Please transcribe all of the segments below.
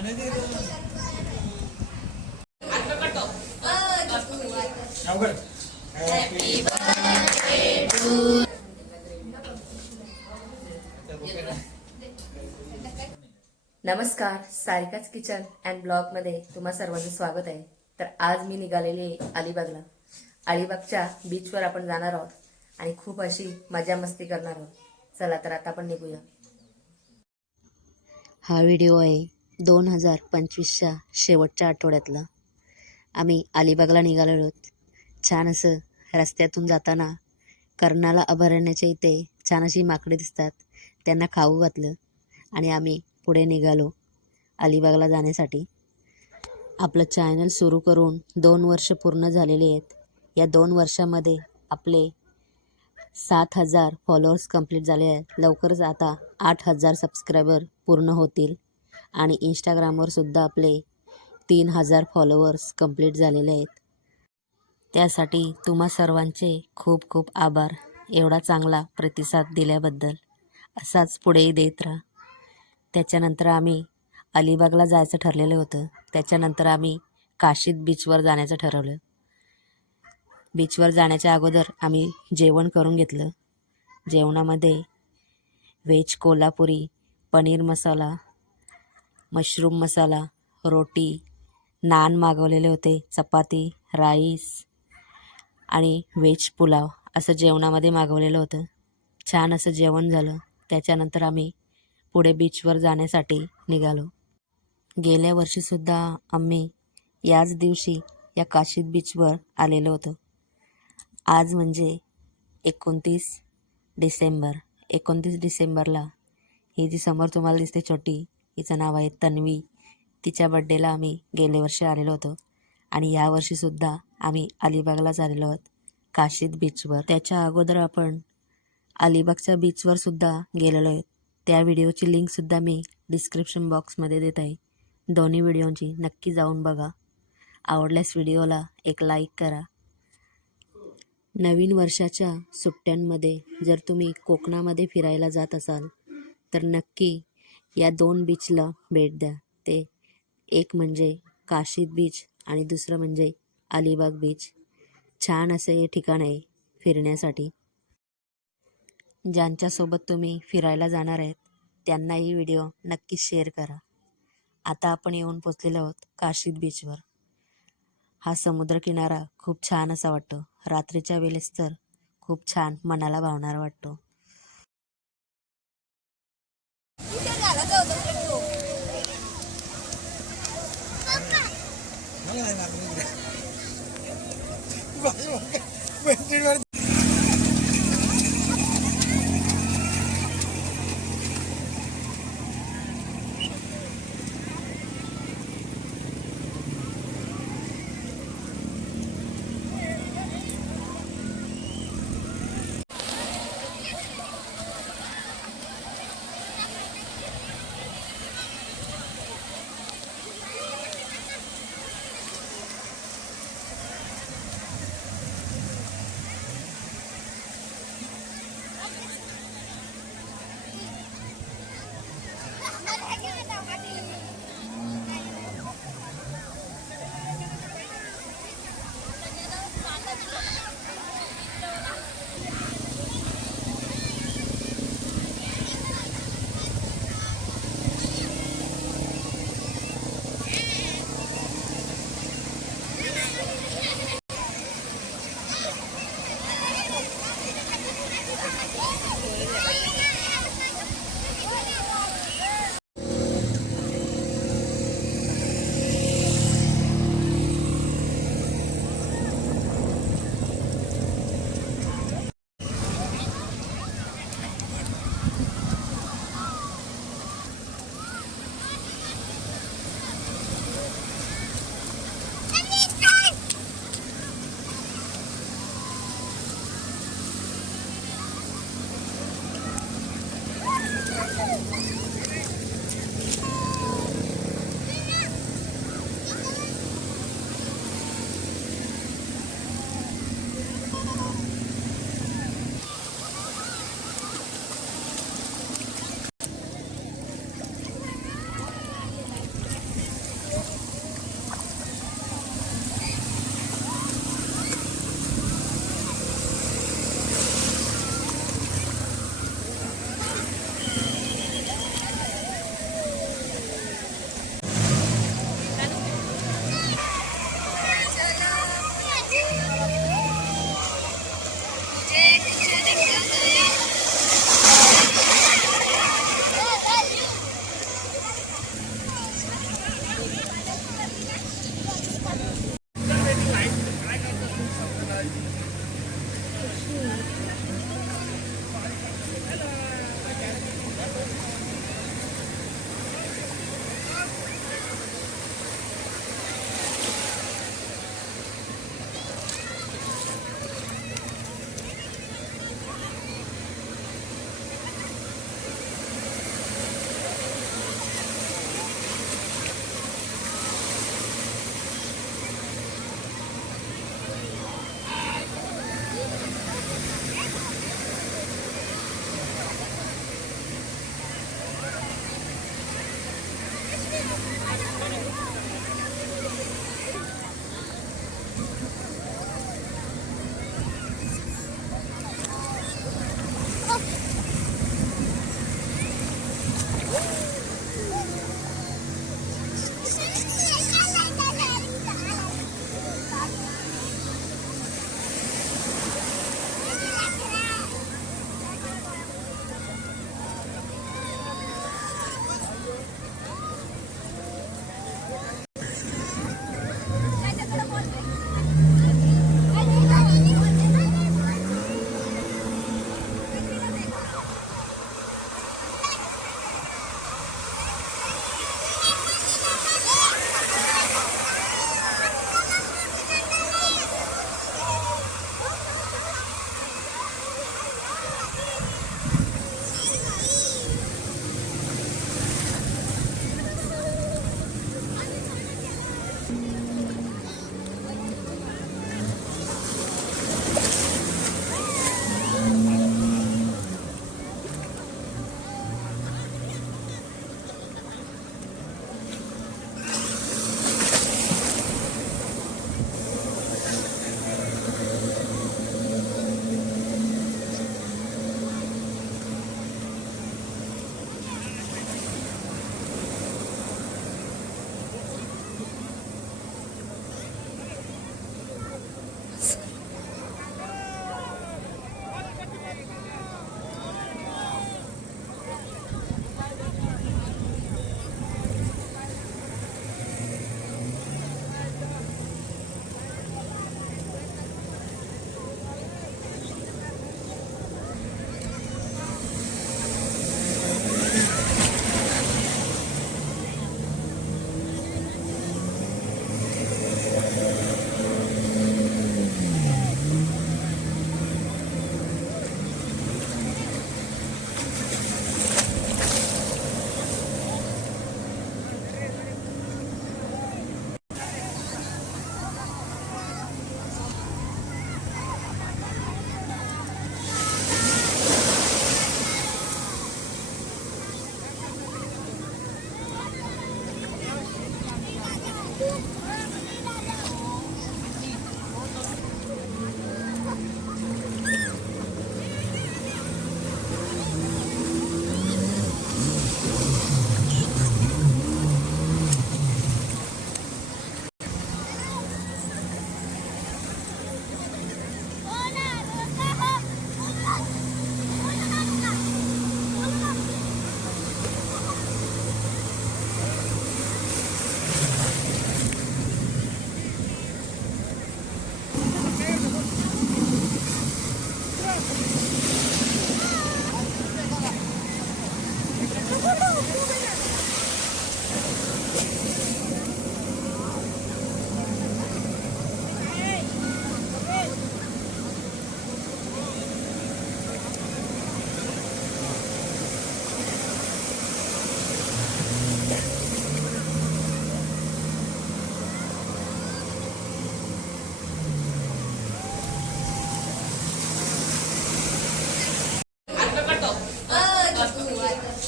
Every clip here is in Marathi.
नमस्कार, सारिकाच किचन अँड ब्लॉगमध्ये तुम्हा सर्वांचं स्वागत आहे. तर आज मी निघालेली आहे अलिबागला. अलिबागच्या बीचवर आपण जाणार आहोत आणि खूप अशी मजा मस्ती करणार आहोत. चला तर आता आपण निघूया. हा व्हिडिओ आहे 2025च्या शेवटच्या आठवड्यातला. आम्ही अलिबागला निघालेलो आहोत. छान असं रस्त्यातून जाताना कर्नाला अभयारण्याच्या इथे छान अशी माकडे दिसतात, त्यांना खाऊ घातलं आणि आम्ही पुढे निघालो अलिबागला जाण्यासाठी. आपलं चॅनल सुरू करून 2 वर्ष पूर्ण झालेली आहेत. या 2 वर्षामध्ये आपले 7,000 फॉलोअर्स कंप्लीट झाले आहेत. लवकरच आता 8,000 सबस्क्रायबर पूर्ण होतील आणि इंस्टाग्रामवर सुद्धा आपले 3,000 फॉलोअर्स कंप्लीट झालेले आहेत. त्यासाठी तुम्हा सर्वांचे खूप खूप आभार. एवढा चांगला प्रतिसाद दिल्याबद्दल असाच पुढेही देत राहा. त्याच्यानंतर आम्ही अलिबागला जायचं ठरलेलं होतं. त्याच्यानंतर आम्ही काशीद बीचवर जाण्याचं ठरवलं. बीचवर जाण्याच्या अगोदर आम्ही जेवण करून घेतलं. जेवणामध्ये व्हेज कोल्हापुरी, पनीर मसाला, मशरूम मसाला, रोटी, नान मागवलेले होते, चपाती, राईस आणि व्हेज पुलाव असं जेवणामध्ये मागवलेलं होतं. छान असं जेवण झालं. त्याच्यानंतर आम्ही पुढे बीचवर जाण्यासाठी निघालो. गेल्या वर्षीसुद्धा आम्ही याच दिवशी या काशीद बीचवर आलेलो होतो. आज म्हणजे 29 डिसेंबर. 29 डिसेंबरला ही जी समोर तुम्हाला दिसते छोटी, हिचं नाव आहे तन्वी. तिच्या बड्डेला आम्ही गेल्या वर्षी आलेलो होतो आणि यावर्षीसुद्धा आम्ही अलिबागलाच आलेलो आहोत काशीद बीचवर. त्याच्या अगोदर आपण अलिबागच्या बीचवर सुद्धा गेलेलो आहे. त्या व्हिडिओची लिंकसुद्धा मी डिस्क्रिप्शन बॉक्समध्ये देत आहे. दोन्ही व्हिडिओंची नक्की जाऊन बघा. आवडल्यास व्हिडिओला एक लाईक करा. नवीन वर्षाच्या सुट्ट्यांमध्ये जर तुम्ही कोकणामध्ये फिरायला जात असाल तर नक्की या 2 बीचला भेट द्या. ते एक म्हणजे काशीद बीच आणि दुसरं म्हणजे अलिबाग बीच. छान असं हे ठिकाण आहे फिरण्यासाठी. ज्यांच्यासोबत तुम्ही फिरायला जाणार आहेत त्यांना ही व्हिडिओ नक्की शेअर करा. आता आपण येऊन पोचलेलो आहोत काशीद बीचवर. हा समुद्रकिनारा खूप छान असा वाटतो. रात्रीच्या वेळेस तर खूप छान मनाला भावणारा वाटतो.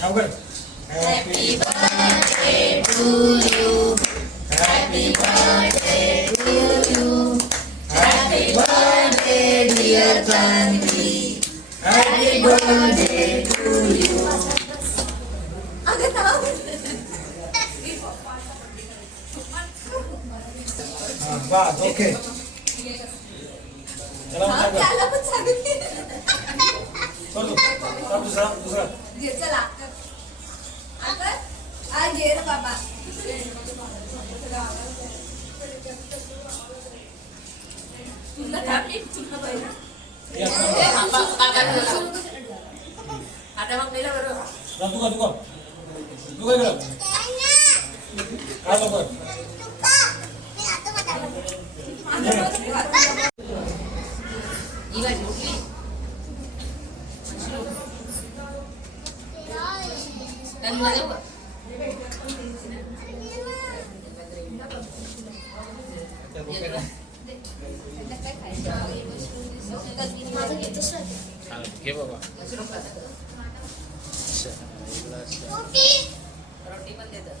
अवघड बस ओके चला दुसरा दुसरा चला आता आ घे रे बाबा तुला थांबली तुला पहिला आता मग नेलं बरोबर तू काय करा काय लवकर ही भाजी उठली त्यांना देऊ का? घे बाबा मशरूम खाता का? रोटी पण देतात